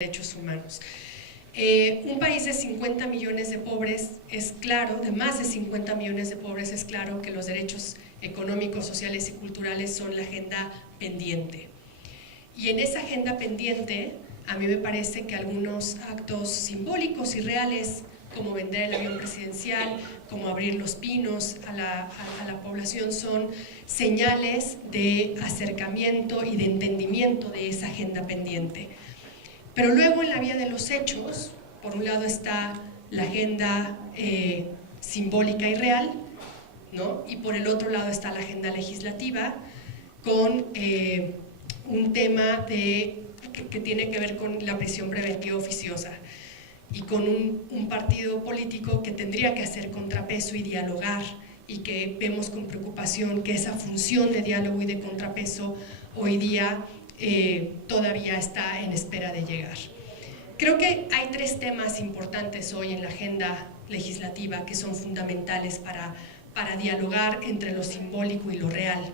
derechos humanos. Un país de 50 millones de pobres es claro, de más de 50 millones de pobres es claro que los derechos económicos, sociales y culturales son la agenda pendiente. Y en esa agenda pendiente, a mí me parece que algunos actos simbólicos y reales, como vender el avión presidencial, como abrir Los Pinos a la población, son señales de acercamiento y de entendimiento de esa agenda pendiente. Pero luego en la vía de los hechos, por un lado está la agenda simbólica y real, ¿no? Y por el otro lado está la agenda legislativa con un tema que tiene que ver con la prisión preventiva oficiosa y con un partido político que tendría que hacer contrapeso y dialogar, y que vemos con preocupación que esa función de diálogo y de contrapeso hoy día todavía está en espera de llegar. Creo que hay tres temas importantes hoy en la agenda legislativa que son fundamentales para dialogar entre lo simbólico y lo real.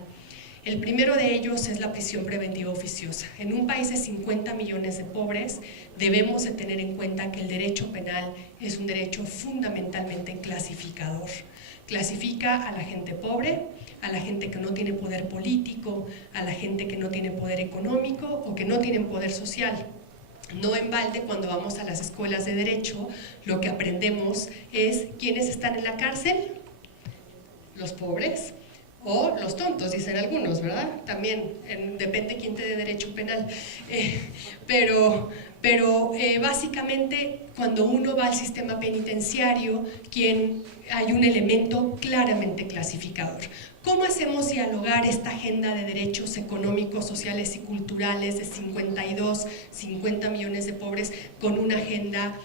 El primero de ellos es la prisión preventiva oficiosa. En un país de 50 millones de pobres debemos de tener en cuenta que el derecho penal es un derecho fundamentalmente clasificador. Clasifica a la gente pobre, a la gente que no tiene poder político, a la gente que no tiene poder económico o que no tiene poder social. No en balde, cuando vamos a las escuelas de derecho, lo que aprendemos es quiénes están en la cárcel: los pobres o los tontos, dicen algunos, ¿verdad? También depende quién te dé derecho penal. Pero básicamente, cuando uno va al sistema penitenciario, hay un elemento claramente clasificador. ¿Cómo hacemos dialogar esta agenda de derechos económicos, sociales y culturales de 50 millones de pobres con una agenda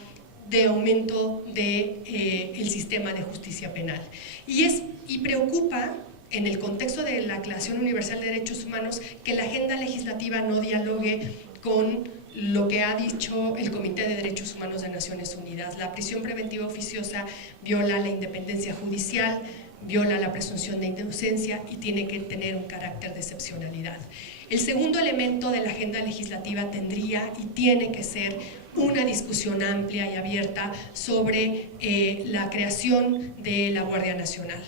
de aumento del sistema de justicia penal? Y preocupa, en el contexto de la Declaración Universal de Derechos Humanos, que la agenda legislativa no dialogue con lo que ha dicho el Comité de Derechos Humanos de Naciones Unidas. La prisión preventiva oficiosa viola la independencia judicial, viola la presunción de inocencia y tiene que tener un carácter de excepcionalidad. El segundo elemento de la agenda legislativa tendría y tiene que ser una discusión amplia y abierta sobre la creación de la Guardia Nacional.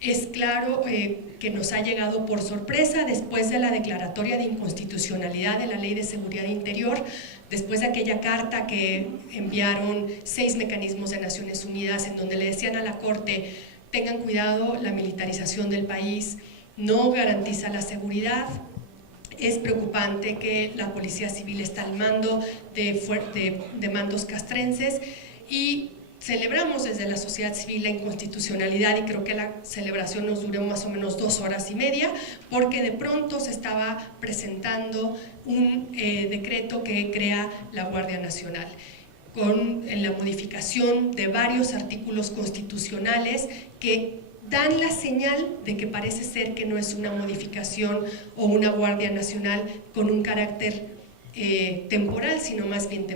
Es claro que nos ha llegado por sorpresa después de la declaratoria de inconstitucionalidad de la Ley de Seguridad Interior, después de aquella carta que enviaron 6 mecanismos de Naciones Unidas en donde le decían a la Corte: tengan cuidado, la militarización del país no garantiza la seguridad. Es preocupante que la Policía Civil está al mando de mandos castrenses, y celebramos desde la sociedad civil la inconstitucionalidad, y creo que la celebración nos duró más o menos 2 horas y media, porque de pronto se estaba presentando un decreto que crea la Guardia Nacional, en la modificación de varios artículos constitucionales que dan la señal de que parece ser que no es una modificación o una Guardia Nacional con un carácter temporal, sino más bien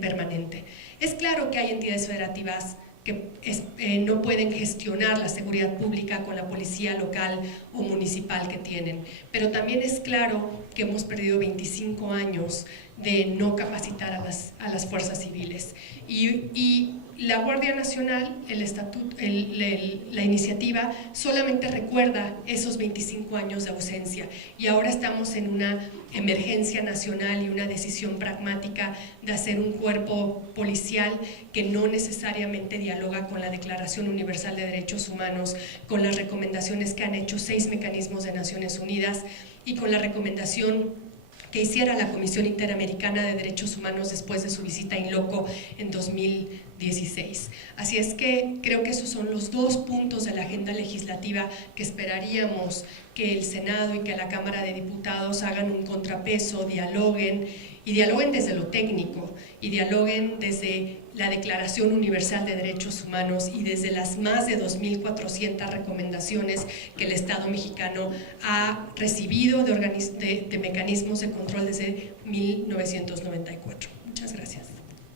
permanente. Es claro que hay entidades federativas que no pueden gestionar la seguridad pública con la policía local o municipal que tienen, pero también es claro que hemos perdido 25 años de no capacitar a las fuerzas civiles, y la Guardia Nacional, la iniciativa solamente recuerda esos 25 años de ausencia, y ahora estamos en una emergencia nacional y una decisión pragmática de hacer un cuerpo policial que no necesariamente dialoga con la Declaración Universal de Derechos Humanos, con las recomendaciones que han hecho 6 mecanismos de Naciones Unidas y con la recomendación que hiciera la Comisión Interamericana de Derechos Humanos después de su visita in loco en 2016. Así es que creo que esos son los 2 puntos de la agenda legislativa que esperaríamos que el Senado y que la Cámara de Diputados hagan un contrapeso, dialoguen desde lo técnico, y dialoguen desde la Declaración Universal de Derechos Humanos y desde las más de 2.400 recomendaciones que el Estado mexicano ha recibido de mecanismos de control desde 1994. Muchas gracias.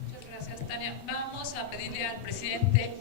Muchas gracias, Tania. Vamos a pedirle al presidente